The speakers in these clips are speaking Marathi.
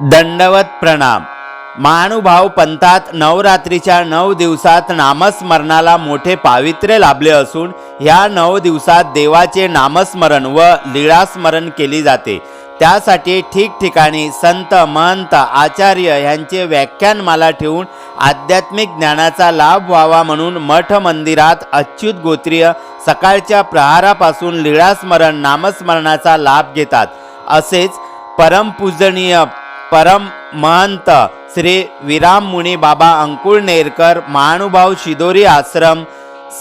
दंडवत प्रणाम. महानुभाव पंथात नवरात्रीच्या नऊ दिवसात नामस्मरणाला मोठे पावित्र्य लाभले असून ह्या नऊ दिवसात देवाचे नामस्मरण व लीळास्मरण केली जाते. त्यासाठी ठिकठिकाणी संत महंत आचार्य यांचे व्याख्यानमाला ठेवून आध्यात्मिक ज्ञानाचा लाभ व्हावा म्हणून मठ मंदिरात अच्युत गोत्रीय सकाळच्या प्रहारापासून लीळास्मरण नामस्मरणाचा लाभ घेतात. असेच परमपूजनीय परम महंत श्री विराम मुनी बाबा अंकुळ नेरकर महानुभाव शिदोरी आश्रम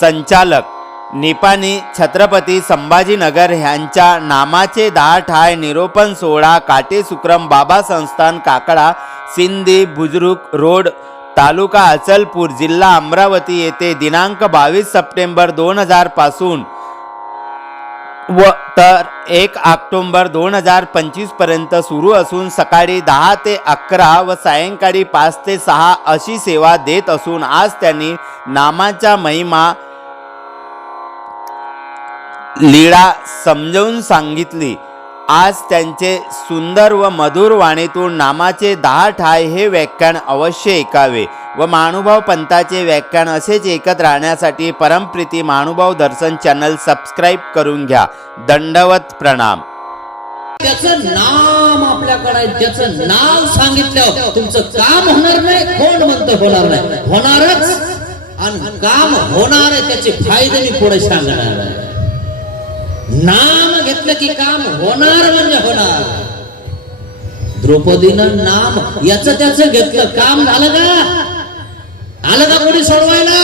संचालक निपाणी छत्रपती संभाजीनगर ह्यांच्या नामाचे दहा ठाय निरोपण सोहळा काटेसुक्रम बाबा संस्थान काकडा सिंधी बुजुर्ग रोड तालुका अचलपूर जिल्हा अमरावती येथे दिनांक बावीस सप्टेंबर दोन हजारपासून व तर एक ऑक्टोंबर दोन हजार पंचवीसपर्यंत सुरू असून सकाळी दहा ते अकरा व सायंकाळी पाच ते सहा अशी सेवा देत असून आज त्यांनी नामाच्या महिमा लीळा समजावून सांगितली. आज त्यांचे सुंदर व मधुर वाणीतून नामाचे दहा ठाय हे व्याख्यान अवश्य ऐकावे. व महानुभाव पंथाचे व्याख्यान असेच ऐकत राहण्यासाठी परमप्रीती महानुभाव दर्शन चॅनल सबस्क्राईब करून घ्या. दंडवत प्रणाम. त्याचं नाम आपल्याकडे आहे त्याचं नाव सांगितलं तुमचं काम होणार नाही कोण म्हणतं होणार नाही. होणारच आणि काम होणार आहे त्याचे फायदे मी पुढे सांगणार नाम घेतलं की काम होणार म्हणजे होणार. द्रौपदीनं नाम याच त्याच घेतलं काम झालं का? आलं का कोणी सोडवायला?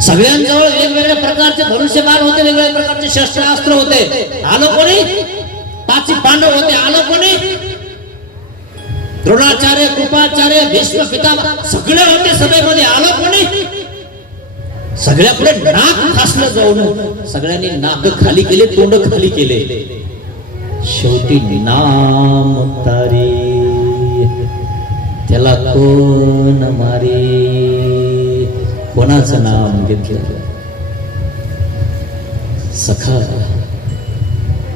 सगळ्यांजवळ वेगवेगळ्या प्रकारचे धनुष्यबाण होते वेगवेगळ्या प्रकारचे शस्त्रास्त्र होते. आलं कोणी? पाची पांडव होते. आलो कोणी? द्रोणाचार्य कृपाचार्य भीष्म पिता सगळे होते सभेमध्ये. आलं कोणी? सगळ्याकडे नाक फासलं जाऊन सगळ्यांनी नाक खाली केले तोंड खाली केले. शेवटी नाम तारी. त्याला कोण मारे? कोणाचं नाम म्हणजे घेतलं सखा.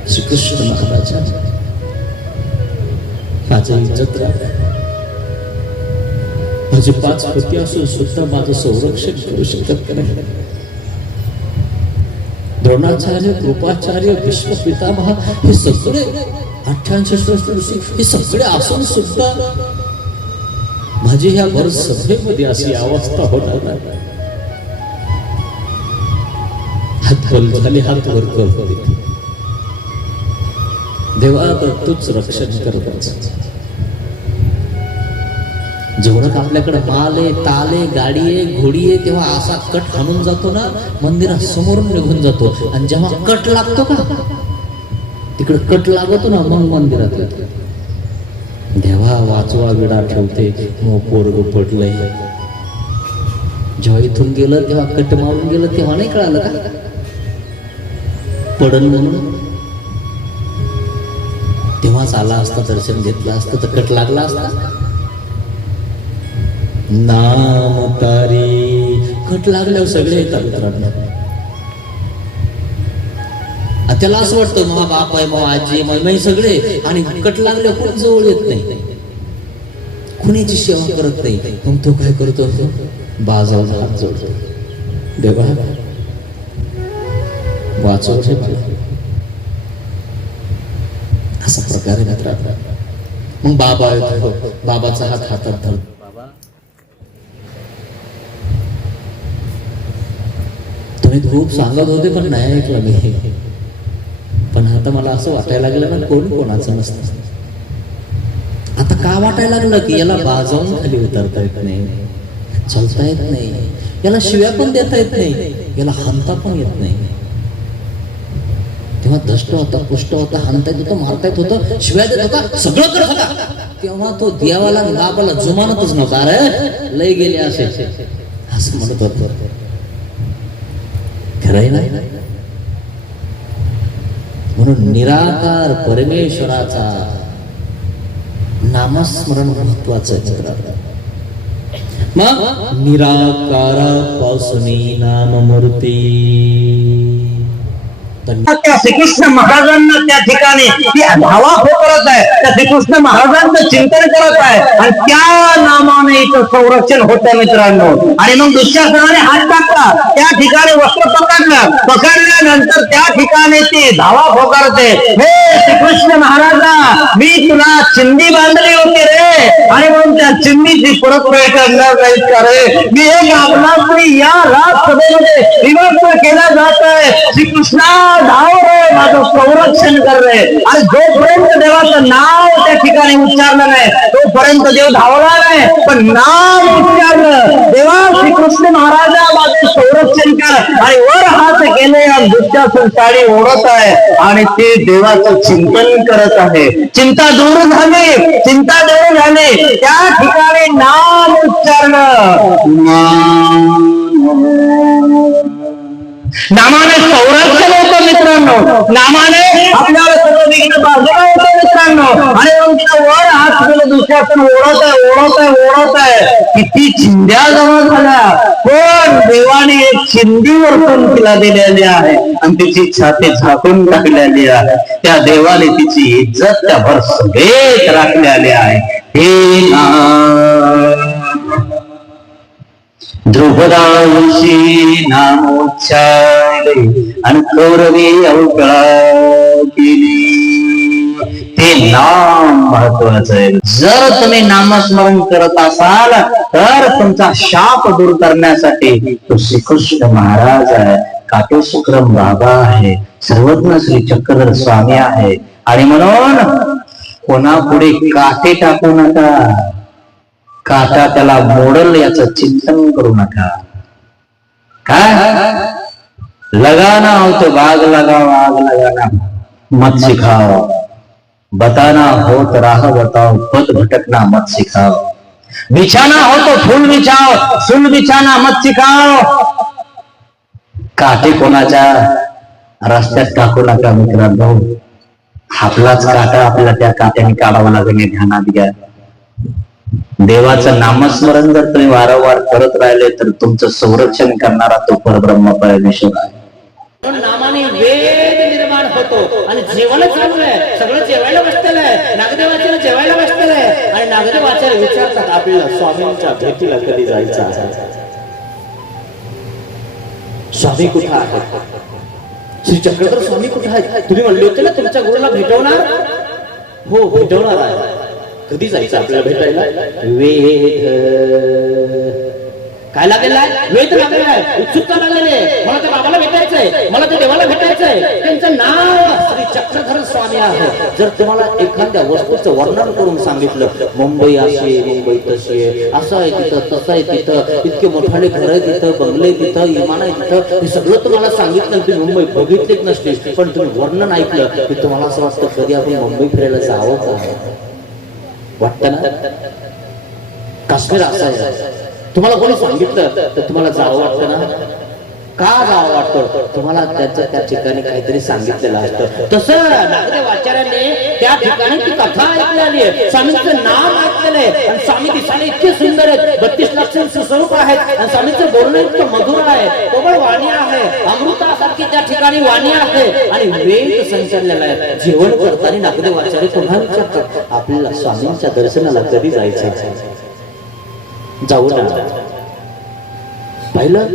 श्रीकृष्ण महाराजा माझं इज्जत माझे पाच पती असून सुद्धा माझं संरक्षण करू शकत नाही. द्रोणाचार्य कृपाचार्य विश्व पितामहा हे सगळे अठ्ठ्याऐंशी हे सगळे असून सुद्धा माझी ह्या भर सभेमध्ये अशी अवस्था होणार नाही. हात बल झाले हात वर करते देवा तूच रक्षण करत जेवढं आपल्याकडे माल आहे ताल गाडी आहे घोडी आहे तेव्हा असा कट हाणून जातो ना मंदिरात समोरून निघून जातो. आणि जेव्हा कट लागतो का? तिकडे कट लागतो ना मग मंदिरात येतो. देवा वाचवा विडा ठेवते. मग पोरग पडलंय. जेव्हा इथून गेलं तेव्हा कट मारून गेलं तेव्हा नाही कळालं का? पडल म्हणून? तेव्हाच आला असता दर्शन घेतलं असतं तर कट लागला असता. नाम तारी. कट लागल्यावर सगळे येतात मित्रांनो. त्याला असं वाटतं मा बाप आहे मा आजी आहे सगळे. आणि कट लागले कोण जवळ येत नाही. कुणीची सेवा करत नाही. मग तो काय करतो? बाजावर हात जोडतो. देवा वाचव असा प्रकारे मित्र. मग बाबा येतो बाबाचा हात हातात धरतो तुम्ही खूप सांगत होते पण नाही ऐकलं मी. पण आता मला असं वाटायला लागलं ना कोण कोणाचं नसतं. आता का वाटायला लागलं की याला बाजावून खाली उतरता येत नाही? चालता येत नाही. याला शिव्या पण देता येत नाही. याला हानता पण येत नाही. तेव्हा दष्ट होता पुष्ट होता हानता येत होतं मारता येत होतं शिव्या देत होता सगळं करत होता. तेव्हा तो देवाला लाभाला जुमानतच नव्हता. अरे लय गेले असे. असं म्हणत होत. खरंय नाही म्हणून निराकार परमेश्वराचा नामस्मरण महत्वाचं आहे मग निराकारपासून नाम मूर्ती त्या श्रीकृष्ण महाराजांना त्या ठिकाणी धावा करत आहे. त्या श्रीकृष्ण महाराजांचं चिंतन करत आहे. आणि त्या नामाने इथं संरक्षण होतं मित्रांनो. आणि मग दुःशासनाने हात टाकला. त्या ठिकाणी वस्त्र पकडलं. पकडल्यानंतर त्या ठिकाणी ती धावा फोकारते हे श्रीकृष्ण महाराजा मी तुला चिंदी बांधली होती रे. आणि मग त्या चिंदीची परतफेड करणार नाही का रे. मी एक या राजसभेमध्ये विभक्त केला जात आहे. श्रीकृष्णा धाव रे माझं संरक्षण कर रे आणि जोपर्यंत देवाचं नाव त्या ठिकाणी उच्चारलं नाही तोपर्यंत देव धावला नाही पण नाव उच्चारलं देवा श्रीकृष्ण महाराजा माझं संरक्षण कर. आणि वर हात केले आणि दुःशासन साडी ओढत आहे. आणि ते देवाचं चिंतन करत आहे. चिंता दूर झाली चिंता दूर झाली. त्या ठिकाणी नाम उच्चारलं. नामाने संरक्षण होतं मित्रांनो. नामाने आपल्याला सगळं विघ्न बाजूला होतं मित्रांनो. आणि तिला वर हात केलं दुसऱ्या पण ओढत आहे ओढत आहे ओढत आहे. किती चिंध्या जमा झाल्या. पण देवाने एक चिंदी वर्तन तिला दिलेली आहे. आणि तिची छाती झाकून टाकलेली आहे. त्या देवाने तिची इज्जत त्या भर सगळेत राखलेली आहे. हे ना ध्रुपदांशी नामोच्चारे आणि कौरवी अवकळा केली ते नाम महत्वाचं आहे. जर तुम्ही नामस्मरण करत असाल तर तुमचा शाप दूर करण्यासाठी तो श्रीकृष्ण महाराज आहे काटेशुक्रम बाबा आहे सर्वज्ञ श्री चक्रधर स्वामी आहे. आणि म्हणून कोणापुढे काटे टाकू नका. काटा त्याला मोडल याचं चिंतन करू नका? काय लगाना हो तो बाग लगाओ आग लगाना। मत सिखाओ। बताना हो तो राह बताओ पद भटकना मत सिखाओ। बिछाना हो तो फूल बिछाओ फूल बिछाना मत सिखाओ। काटे कोणाच्या? रस्त्यात टाकू नका मित्रांनो आपलाच काटा आपल्याला त्या काट्याने काढावा लागेल ध्यानात घ्या। देवाचं नामस्मरण जर तुम्ही वारंवार करत राहिले तर तुमचं संरक्षण करणारा तो परब्रह्म परमेश्वर आहे. नामाने वेद निर्माण होतो आणि जेवण चालू आहे. सगळं जेवायला बसलेलं आहे. नागदेवाच्याला जेवायला बसलेलं आहे. आणि नागदेवाचार्य विचारतात आपल्याला स्वामींच्या भेटीला कधी जायचं आहे? स्वामी कुठं आहेत? श्री चक्रधर स्वामी कुठे आहेत? तुम्ही म्हणले होते ना तुमच्या गुरुला भेटवणार? हो भेटवणार आहे. कधी जायचं आपल्याला भेटायला? वेध काय लागलेला आहे वेद लागलेला आहे उत्सुकता लागलेली आहे मला त्या बाबाला भेटायचंय. मला त्या देवाला भेटायचंय. त्यांचं नाव श्री चक्रधर स्वामी आहे. जर तुम्हाला एखाद्या वस्तूचं वर्णन करून सांगितलं मुंबई अशी आहे, मुंबई तशी आहे असं आहे तिथं तसं आहे तिथं इतके मोठाले घर आहे तिथं बंगले तिथं इमान आहे तिथं हे सगळं तुम्हाला सांगितलं तुम्ही मुंबई बघितलीच नसली पण तुम्ही वर्णन ऐकलं की तुम्हाला असं वाटतं कधी आपण मुंबई फिरायला जावं का? वाटतं ना? काश्मीर असं तुम्हाला कोणी सांगितलं तर तुम्हाला जावं वाटतं ना? का जावं वाटतं? तुम्हाला त्यांचं त्या ठिकाणी काहीतरी सांगितलेलं असतं. तसं नागदेव आचार्याने त्या ठिकाणी ती कथा ऐकलेली आहे. स्वामींचं नाम ऐकलेलं आहे. आणि स्वामी दिसाने इतके सुंदर आहेत. बत्तीस लक्ष सुस्वरूप आहेत. आणि स्वामीचं बोलणं इतकं मधुर आहे. कोमळ वाणी आहे. अमृतासारखी त्या ठिकाणी वाणी आहे. आणि वेद संचारलेला आहे. जेवण करताना नागदेव आचार्य पुन्हा विचारतात आपल्याला स्वामींच्या दर्शनाला कधी जायचं जाऊ ना. पाहिलं?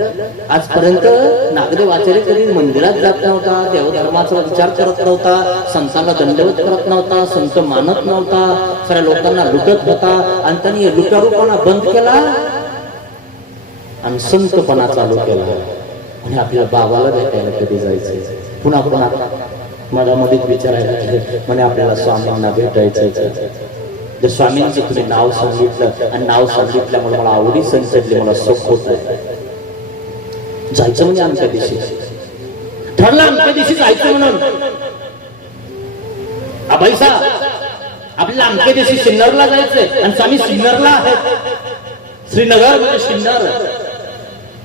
आजपर्यंत नागदेव आचार्य कधी मंदिरात जात नव्हता देवधर्माचा विचार करत नव्हता संतांना दंडवत करत नव्हता संत मानत नव्हता सगळ्या लोकांना लुटत होता आणि त्यांनी लुटारूपणा बंद केला आणि संतपणा चालू केला. आणि आपल्या बाबाला भेटायला कधी जायचं? पुन्हा पुन्हा मनामध्येच विचारायला म्हणे आपल्याला स्वामींना भेटायचं जर स्वामींचं तुम्ही नाव सांगितलं आणि नाव सांगितल्यामुळे मला आवडी संचडली मला सुख होत आहे जायचं म्हणजे आमच्या दिवशी. ठरलं आमच्या दिवशी जायचं म्हणून. अभयसा आपल्याला आमच्या दिवशी सिन्नरला जायचंय आणि स्वामी सिन्नरला आहे श्रीनगर म्हणजे सिन्नर.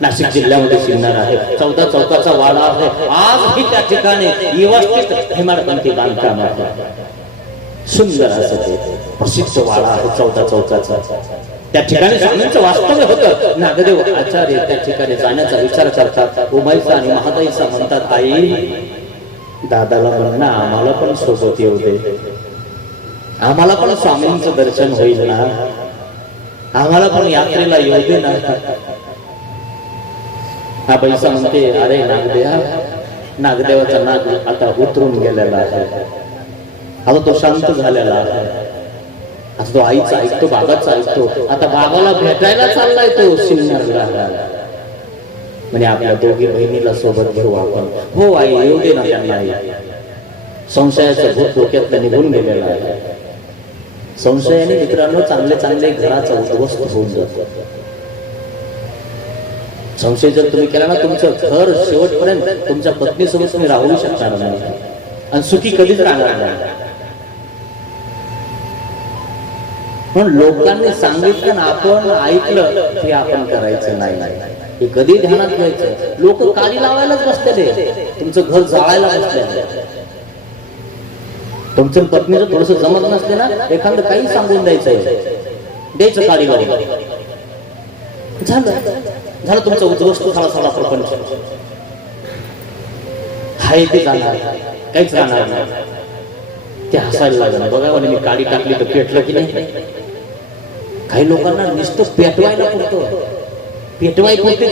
नाशिक जिल्ह्यामध्ये सिन्नर आहे. चौदा चौकाचा वाडा आहे. आजही त्या ठिकाणी व्यवस्थित हेमाडपंथी बांधकाम आहे. सुंदर असं ते प्रसिद्ध वाडा आहे चौदा चौकाचा. त्या ठिकाणी स्वामींचं वास्तव्य होतं. नागदेव आचार्य त्या ठिकाणी जाण्याचा विचार करतात. उमाईचा आणि महादाईचा म्हणतात आई दादाला म्हणणं आम्हाला पण सोबत येऊ दे. आम्हाला पण स्वामींचं दर्शन होईल ना. आम्हाला पण यात्रेला येऊ दे ना. हा पैसा म्हणते अरे नागदेवा नागदेवाचा नाग आता उतरून गेलेला आहे. आता तो शांत झालेला आहे. आता तो आईचा ऐकतो बाबाचा ऐकतो आता बाबाला भेटायला चाललाय तो सिन्नरला म्हणजे आपल्या दोघी बहिणीला सोबत घेऊ आपण. हो आई येऊ दे ना त्यांना आई. संशयाचं भूत डोक्यातलं निघून गेलेलं आहे. संशयाने मित्रांनो चांगले चांगले घराचा उद्ध्वस्त होऊन जातो. संशय जर तुम्ही केला ना तुमचं घर शेवटपर्यंत तुमच्या पत्नीसोबत तुम्ही राहू शकणार नाही. आणि सुखी कधीच राहणार नाही. पण लोकांनी सांगितलं ना आपण ऐकलं ते आपण करायचं नाही. हे कधी ध्यानात घ्यायचं? लोक काली लावायलाच बसलेले. तुमचं घर जाळायला बसलेले. तुमच्या पत्नीचं थोडस जमत नसते ना एखादं काही सांगून द्यायचं द्यायचं काली लावून झालं. झालं तुमचा उद्ध्वस्त झाला सगळा प्रपंच. हाय ते जाणार. काहीच राहणार नाही. ते हसायला लागलं. बघा म्हणे मी काडी टाकली तर पेटलं की नाही? काही लोकांना नुसतं पेटवायला पुरतं. पेटवाय पुरते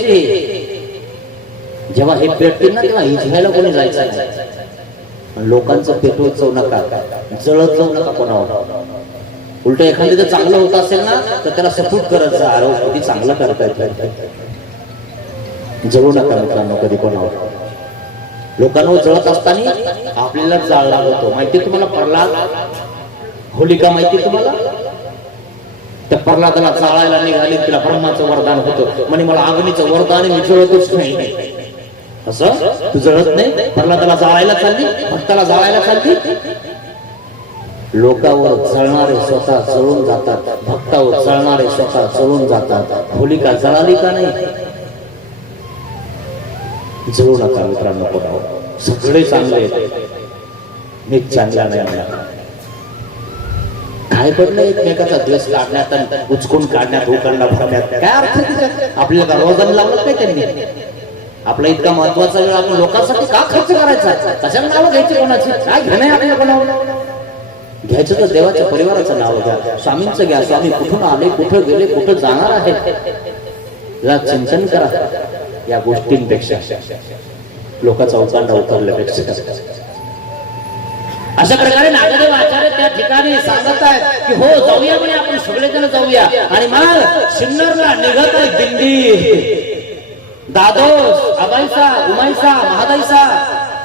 जेव्हा हे पेटतील ना तेव्हा हिजवायला कोणी जायचं पण लोकांचं पेटवत जाऊ नका. जळत जाऊ नका कोणावर. उलट एखादं जर चांगलं होत असेल ना तर त्याला सपोर्ट करत जा. अरे किती चांगलं करतायत जळू नका मित्रांनो कधी कोणावर. लोकांवर जळत असताना आपल्याला जाळला होतो माहिती तुम्हाला प्रल्हाद? होलिका माहिती तुम्हाला? त्या प्रल्हादाला जाळायला निघाली तिला ब्रह्माचं वरदान होतं. म्हणे मला अग्नीचं वरदान मी जळतच नाही. असं? तू जळत नाही? प्रल्हादाला जाळायला चालली? भक्ताला जाळायला चालली? लोकावर जळणारे स्वतः जळून जातात. भक्तावर जळणारे स्वतः जळून जातात. होलिका जळाली का नाही? जळू नका मित्रांनो कोणावर. सगळे चांगले आहेत. मी चांगला नाही म्हणा. पडलं एकमेकाचा द्वेष काढण्यात आणि उचकून काढण्यात उकडला भरण्यात. काय अर्थ त्याच्यात? आपल्याला का रोजाने लावलं काय त्यांनी? आपला इतका महत्त्वाचा वेळ आपण लोकांसाठी का खर्च करायचा? कशाला नावं घ्यायची कोणाची? काय घेणं आपल्या कोणावर? घ्यायचं तर देवाच्या परिवाराचं नाव घ्या. स्वामींचं घ्या. स्वामी कुठून आले कुठं गेले कुठं जाणार आहेत या चिंतन करा या गोष्टींपेक्षा. लोकांचा उकांडा उतरल्यापेक्षा. अशा प्रकारे नागदेव आचार्य त्या ठिकाणी सांगत आहेत की हो जाऊया म्हणे आपण सगळेजण जाऊया. आणि मग सिन्नरला निघत आहे दिंडी. दादोस अबाईसा उमाईसा महादाईसा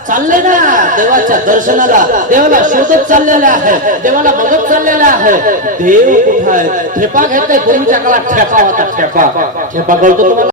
चालले ना देवाच्या दर्शनाला. देवाला शोधत चाललेले आहे देवाला बघत चाललेले आहे. देव कुठं आहे ठेपा घेत पूर्वीच्या काळात ठेपा होता ठेपा. ठेपा कळतो तुम्हाला?